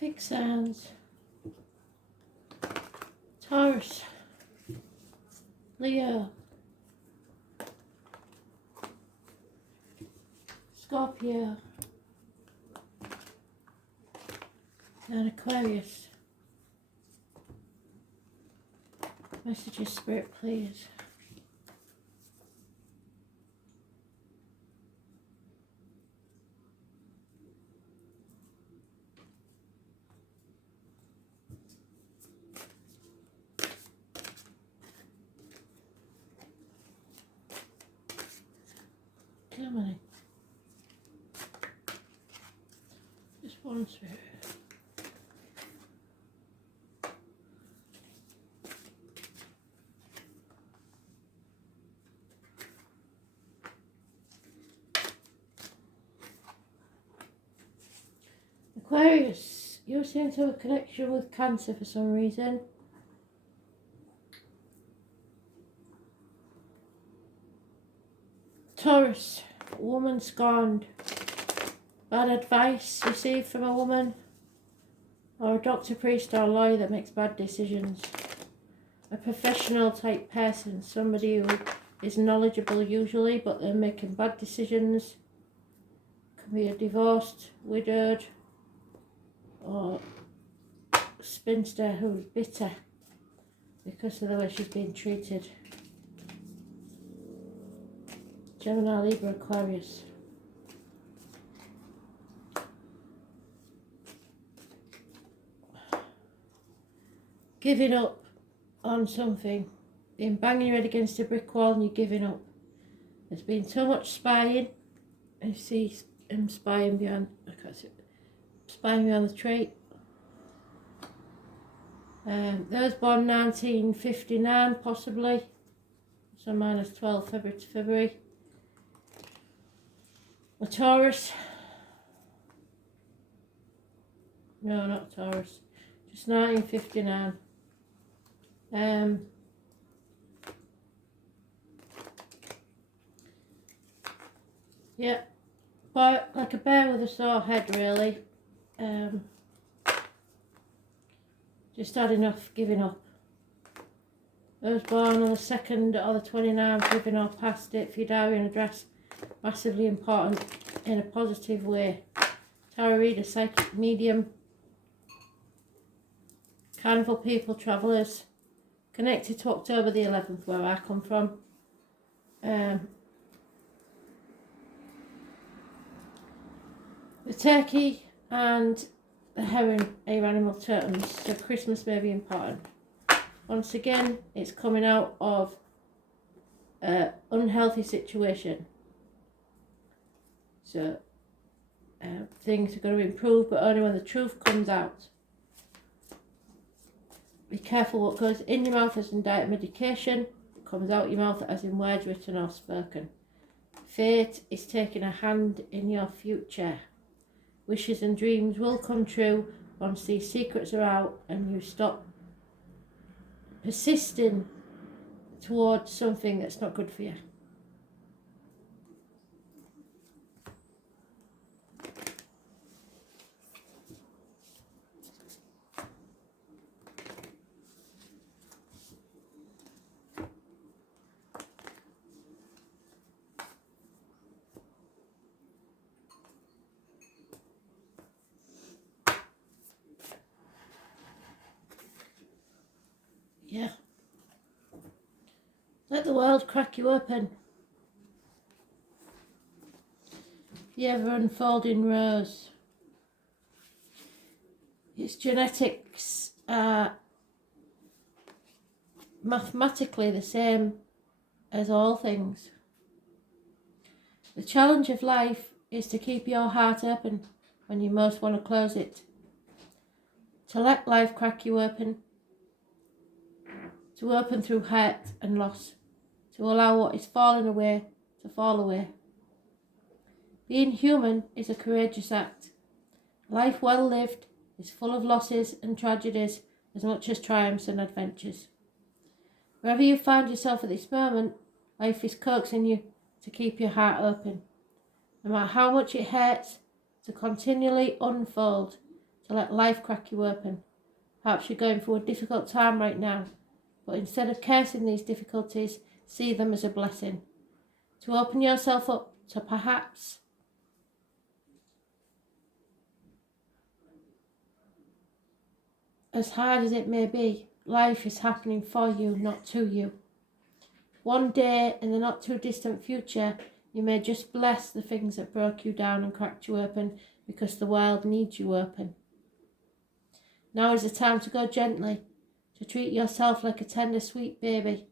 Fixed signs. Taurus, Leo, Scorpio, and Aquarius. Messages, Spirit, please. Come on. Just one spirit. Aquarius, you seem to have a connection with Cancer for some reason. Taurus, woman scorned. Bad advice received from a woman, or a doctor, priest or lawyer that makes bad decisions. A professional type person, somebody who is knowledgeable usually, but they're making bad decisions. Can be a divorced, widowed, or spinster who's bitter because of the way she's being treated. Gemini, Libra, Aquarius. Giving up on something. Being banging your head against a brick wall and you're giving up. There's been so much spying. I see him spying behind, I can't see it. Spying behind the tree. Those born 1959 possibly. So minus 12 February to February. A Taurus. No, not Taurus. Just 1959. Yeah, but like a bear with a sore head, really. Just had enough giving up. Those born on the 2nd or the 29th, living or past it, for your diary and address, massively important in a positive way. Tarot reader, psychic medium, carnival people, travellers, connected to October the 11th, where I come from. The turkey and the heron are animal totems, so Christmas may be important. Once again, it's coming out of an unhealthy situation. So things are going to improve, but only when the truth comes out. Be careful what goes in your mouth as in diet medication, comes out your mouth as in words written or spoken. Fate is taking a hand in your future. Wishes and dreams will come true once these secrets are out and you stop persisting towards something that's not good for you. Yeah. Let the world crack you open. The ever unfolding rose. Its genetics are mathematically the same as all things. The challenge of life is to keep your heart open when you most want to close it. To let life crack you open. To open through hurt and loss, to allow what is falling away to fall away. Being human is a courageous act. Life well lived is full of losses and tragedies as much as triumphs and adventures. Wherever you find yourself at this moment, life is coaxing you to keep your heart open. No matter how much it hurts, to continually unfold, let life crack you open. Perhaps you're going through a difficult time right now, but instead of cursing these difficulties, see them as a blessing. To open yourself up to perhaps as hard as it may be, life is happening for you, not to you. One day in the not too distant future, you may just bless the things that broke you down and cracked you open because the world needs you open. Now is the time to go gently, to treat yourself like a tender, sweet baby,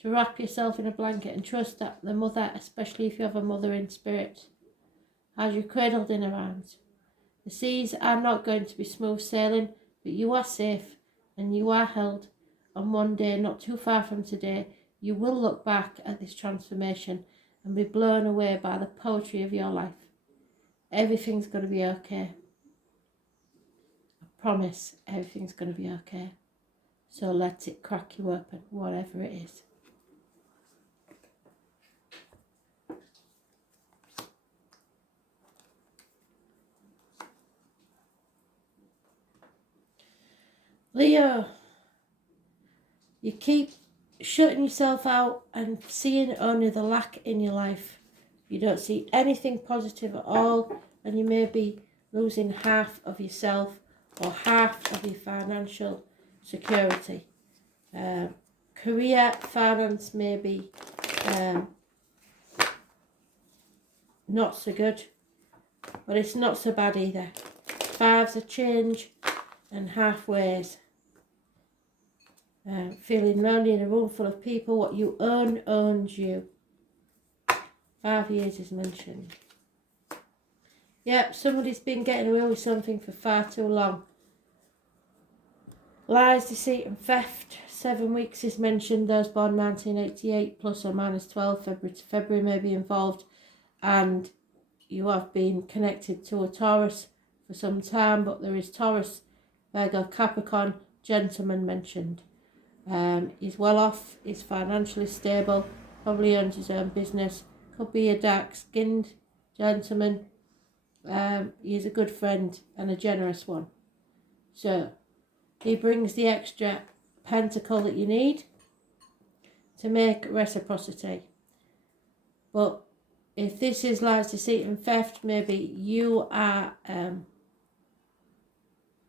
to wrap yourself in a blanket and trust that the mother, especially if you have a mother in spirit, has you cradled in her arms. The seas are not going to be smooth sailing, but you are safe and you are held. And one day, not too far from today, you will look back at this transformation and be blown away by the poetry of your life. Everything's going to be okay. I promise everything's going to be okay. So let it crack you open, whatever it is. Leo, you keep shutting yourself out and seeing only the lack in your life. You don't see anything positive at all, and you may be losing half of yourself or half of your financial security. Career, finance may be not so good, but it's not so bad either. Fives are change and halfways. Feeling lonely in a room full of people. What you own owns you. 5 years is mentioned. Yep, somebody's been getting away with something for far too long. Lies, deceit and theft. 7 weeks is mentioned. Those born 1988 plus or minus 12 February to February may be involved. And you have been connected to a Taurus for some time, but there is Taurus, Virgo, Capricorn, gentleman mentioned. He's well off, he's financially stable, probably owns his own business, could be a dark-skinned gentleman. He's a good friend and a generous one. So he brings the extra pentacle that you need to make reciprocity. But if this is lies, deceit and theft, maybe you are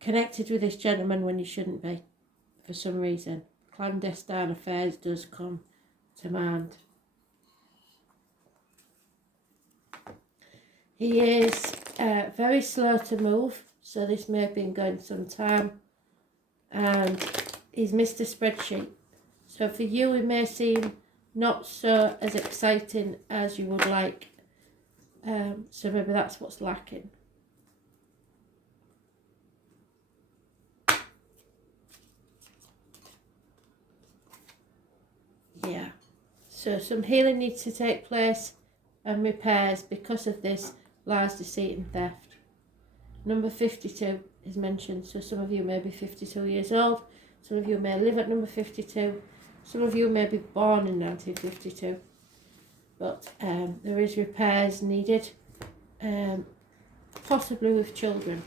connected with this gentleman when you shouldn't be for some reason. Clandestine affairs does come to mind. He is very slow to move, so this may have been going some time. And he's Mr. Spreadsheet. So for you, it may seem not so as exciting as you would like. So maybe that's what's lacking. Yeah. So some healing needs to take place and repairs because of this lies, deceit and theft. Number 52 is mentioned. So some of you may be 52 years old. Some of you may live at number 52. Some of you may be born in 1952. But there is repairs needed, possibly with children.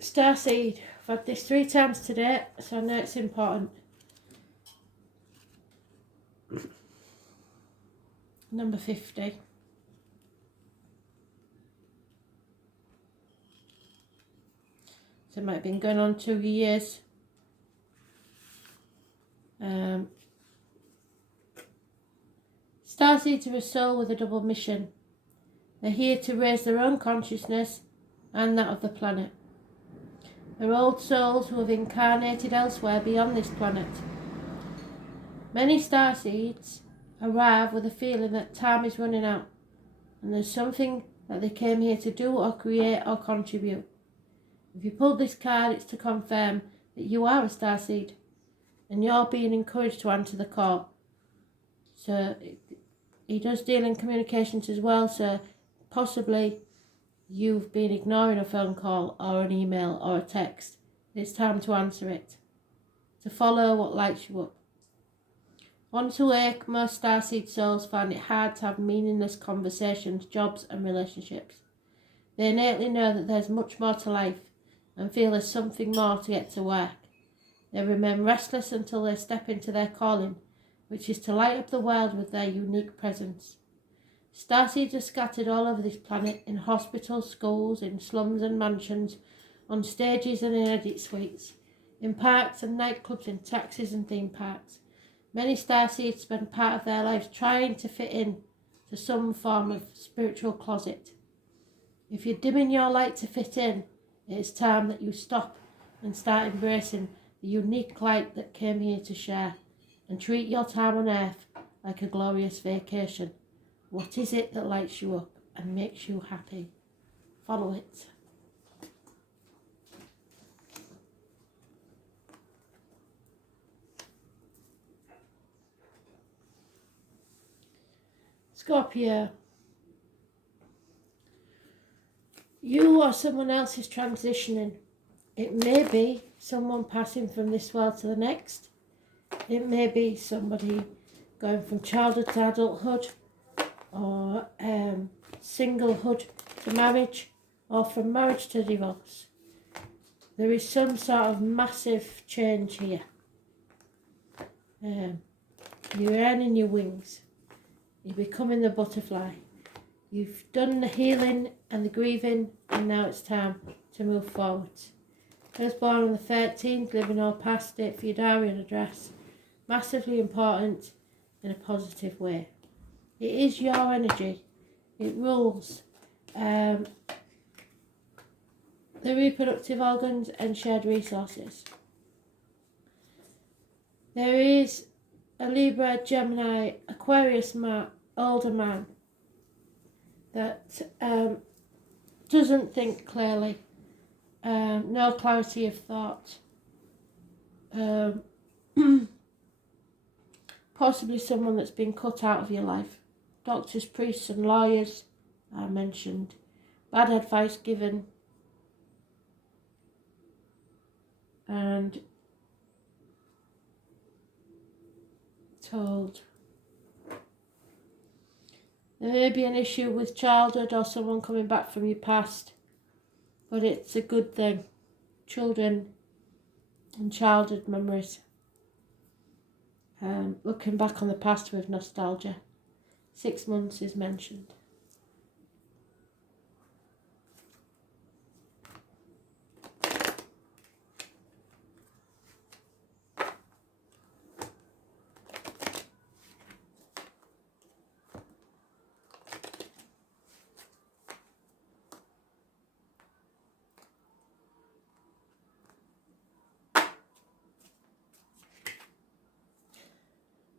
Starseed. I've had this 3 times today, so I know it's important. Number 50. So it might have been going on 2 years. Starseeds are a soul with a double mission. They're here to raise their own consciousness and that of the planet. They're old souls who have incarnated elsewhere beyond this planet. Many starseeds arrive with a feeling that time is running out and there's something that they came here to do or create or contribute. If you pulled this card, it's to confirm that you are a starseed and you're being encouraged to answer the call. So he does deal in communications as well, so possibly you've been ignoring a phone call or an email or a text. it's time to answer it, to follow what lights you up. Once awake, most starseed souls find it hard to have meaningless conversations, jobs and relationships. They innately know that there's much more to life and feel there's something more to get to work. They remain restless until they step into their calling, which is to light up the world with their unique presence. Starseeds are scattered all over this planet, in hospitals, schools, in slums and mansions, on stages and in edit suites, in parks and nightclubs, in taxis and theme parks. Many starseeds spend part of their lives trying to fit in to some form of spiritual closet. If you're dimming your light to fit in, it is time that you stop and start embracing the unique light that came here to share, and treat your time on earth like a glorious vacation. What is it that lights you up and makes you happy? Follow it. Scorpio. You or someone else is transitioning. It may be someone passing from this world to the next. It may be somebody going from childhood to adulthood, or singlehood to marriage, or from marriage to divorce. There is some sort of massive change here. You're earning your wings. You're becoming the butterfly. You've done the healing and the grieving, and now it's time to move forward. I was born on the 13th, living all past it for your diary and address. Massively important in a positive way. It is your energy. It rules the reproductive organs and shared resources. There is a Libra, Gemini, Aquarius older man that doesn't think clearly, no clarity of thought, possibly someone that's been cut out of your life. Doctors, priests and lawyers are mentioned. Bad advice given, and told. There may be an issue with childhood or someone coming back from your past, but it's a good thing. Children and childhood memories. Looking back on the past with nostalgia. 6 months is mentioned.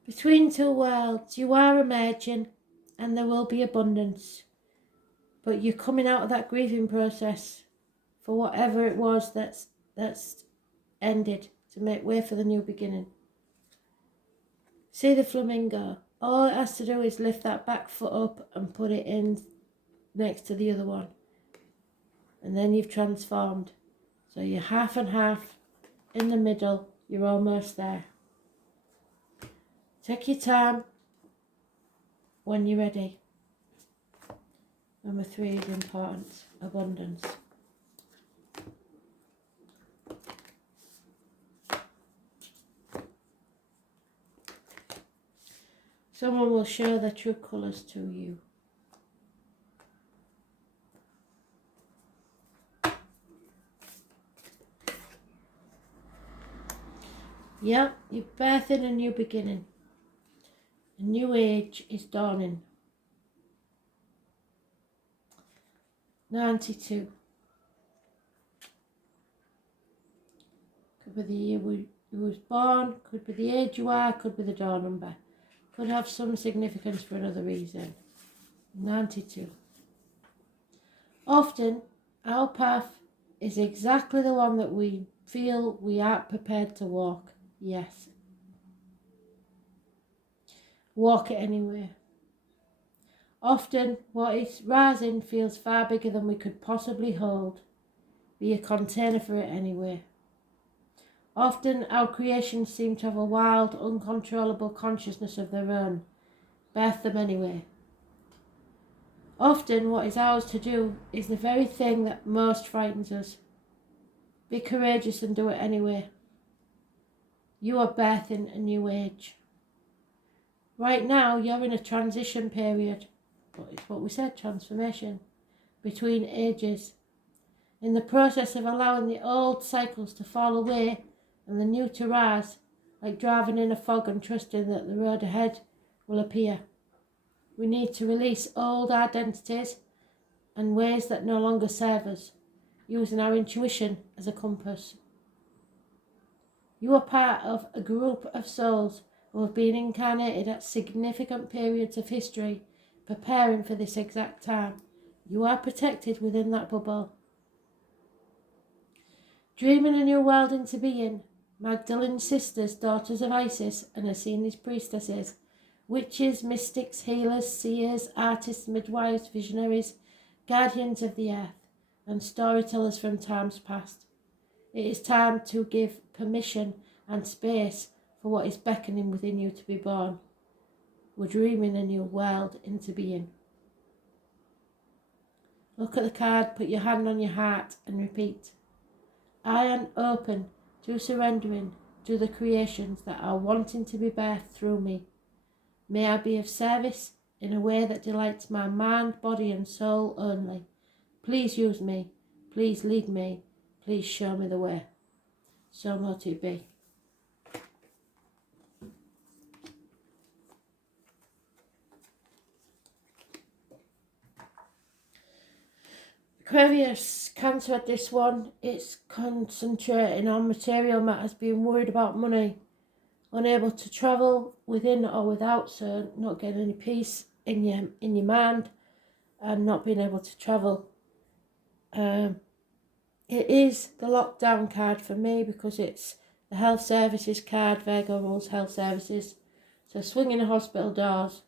Between two worlds, you are emerging and there will be abundance. But you're coming out of that grieving process for whatever it was that's ended, to make way for the new beginning. See the flamingo. All it has to do is lift that back foot up and put it in next to the other one. And then you've transformed. So you're half and half, in the middle, you're almost there. Take your time when you're ready. Number 3 is important, abundance. Someone will show their true colours to you. Yep, you're birthing a new beginning. A new age is dawning. 92. Could be the year you was born, could be the age you are, could be the door number. Could have some significance for another reason. 92. Often, our path is exactly the one that we feel we aren't prepared to walk. Yes. Walk it anyway. Often, what is rising feels far bigger than we could possibly hold. Be a container for it anyway. Often our creations seem to have a wild, uncontrollable consciousness of their own. Birth them anyway. Often what is ours to do is the very thing that most frightens us. Be courageous and do it anyway. You are birthing a new age. Right now you're in a transition period, but it's what we said, transformation, between ages. In the process of allowing the old cycles to fall away and the new to rise, like driving in a fog and trusting that the road ahead will appear. We need to release old identities and ways that no longer serve us, using our intuition as a compass. You are part of a group of souls who have been incarnated at significant periods of history, preparing for this exact time. You are protected within that bubble. Dreaming a new world into being, Magdalene's sisters, daughters of Isis, and Asena's priestesses, witches, mystics, healers, seers, artists, midwives, visionaries, guardians of the earth, and storytellers from times past. It is time to give permission and space for what is beckoning within you to be born. We're dreaming a new world into being. Look at the card, put your hand on your heart and repeat. I am open to surrendering to the creations that are wanting to be birthed through me. May I be of service in a way that delights my mind, body and soul only. Please use me. Please lead me. Please show me the way. So mote it be. Aquarius, Cancer at this one, it's concentrating on material matters, being worried about money, unable to travel within or without, so not getting any peace in your mind and not being able to travel. It is the lockdown card for me because it's the health services card. Virgo rules health services, so swinging the hospital doors,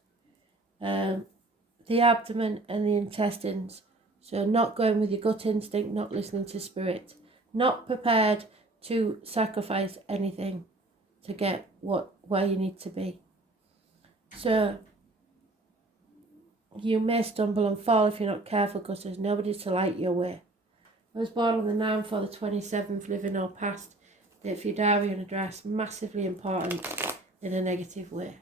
the abdomen and the intestines. So not going with your gut instinct, not listening to spirit, not prepared to sacrifice anything to get where you need to be. So you may stumble and fall if you're not careful because there's nobody to light your way. I was born on the 9th or the 27th, living or past. Date for your diary and address, massively important in a negative way.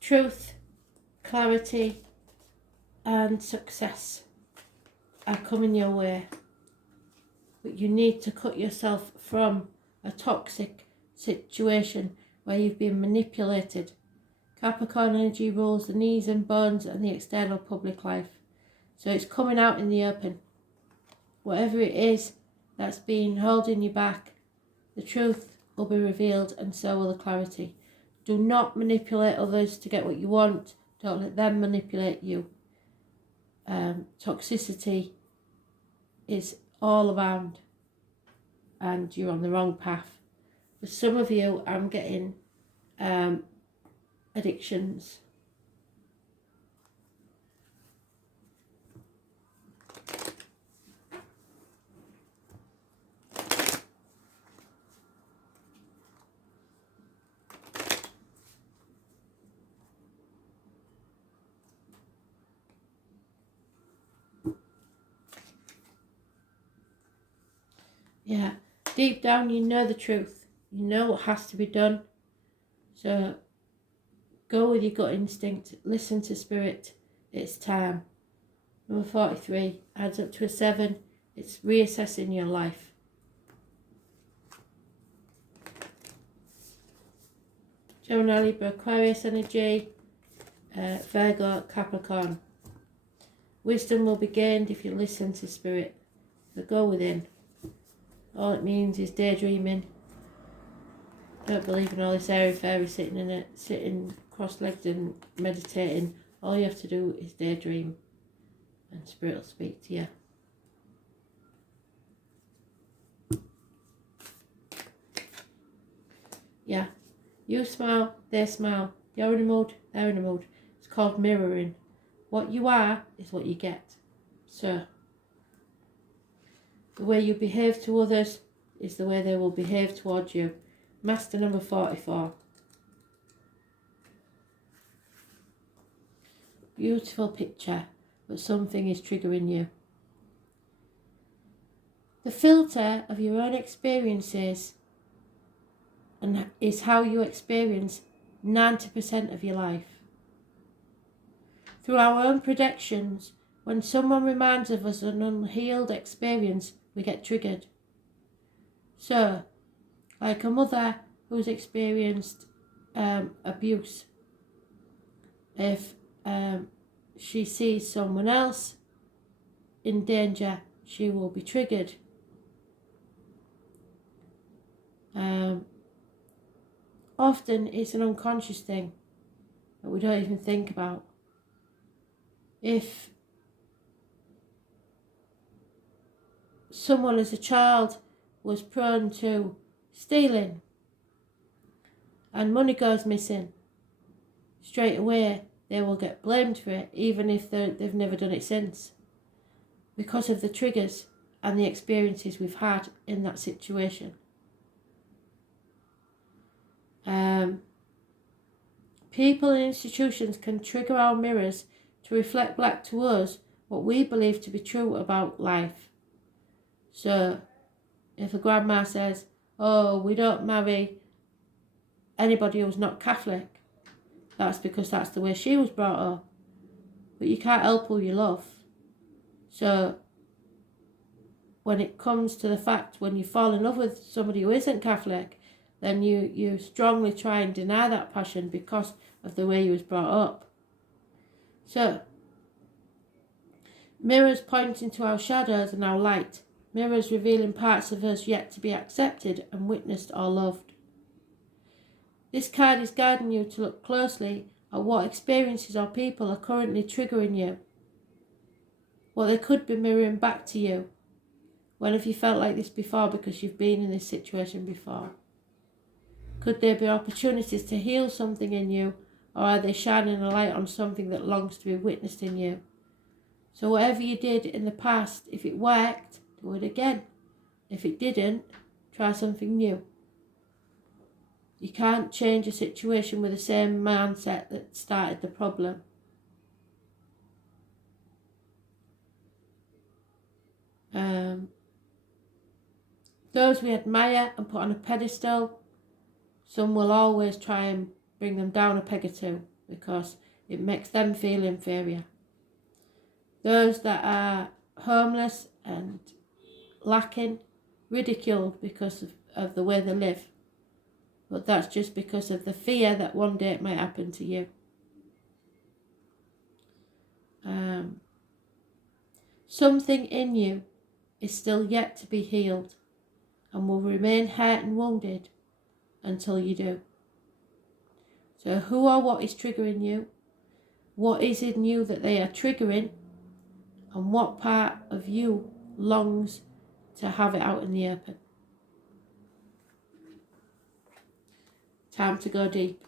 Truth, clarity and success are coming your way, but you need to cut yourself from a toxic situation where you've been manipulated. Capricorn energy rules the knees and bones and the external public life, so it's coming out in the open. Whatever it is that's been holding you back, the truth will be revealed and so will the clarity. Do not manipulate others to get what you want. Don't let them manipulate you. Toxicity is all around and you're on the wrong path. For some of you, I'm getting addictions. Yeah, deep down you know the truth. You know what has to be done. So go with your gut instinct. Listen to spirit. It's time. Number 43 adds up to a 7. It's reassessing your life. Gemini, Libra, Aquarius energy, Virgo, Capricorn. Wisdom will be gained if you listen to spirit. So go within. All it means is daydreaming. Don't believe in all this airy-fairy sitting cross-legged and meditating. All you have to do is daydream and spirit will speak to you. You smile, they smile. You're in a mood, they're in a mood. It's called mirroring. What you are is what you get. So, the way you behave to others is the way they will behave towards you. Master number 44. Beautiful picture, but something is triggering you. The filter of your own experiences and is how you experience 90% of your life. Through our own projections, when someone reminds of us an unhealed experience, we get triggered. So, like a mother who's experienced abuse, if she sees someone else in danger, she will be triggered. Often it's an unconscious thing that we don't even think about. If someone as a child was prone to stealing and money goes missing, straight away they will get blamed for it, even if they've never done it since, because of the triggers and the experiences we've had in that situation. People and institutions can trigger our mirrors to reflect back to us what we believe to be true about life. So, if a grandma says, oh, we don't marry anybody who's not Catholic, that's because that's the way she was brought up. But you can't help who you love. So, when it comes to the fact when you fall in love with somebody who isn't Catholic, then you strongly try and deny that passion because of the way you was brought up. So, mirrors pointing to our shadows and our light. Mirrors revealing parts of us yet to be accepted and witnessed or loved. This card is guiding you to look closely at what experiences or people are currently triggering you. What they could be mirroring back to you. When have you felt like this before because you've been in this situation before? Could there be opportunities to heal something in you, or are they shining a light on something that longs to be witnessed in you? So whatever you did in the past, if it worked, do it again. If it didn't, try something new. You can't change a situation with the same mindset that started the problem. Those we admire and put on a pedestal, some will always try and bring them down a peg or two because it makes them feel inferior. Those that are homeless and lacking, ridiculed because of the way they live. But that's just because of the fear that one day it might happen to you. Something in you is still yet to be healed and will remain hurt and wounded until you do. So who or what is triggering you? What is in you that they are triggering? And what part of you longs to have it out in the open? Time to go deep.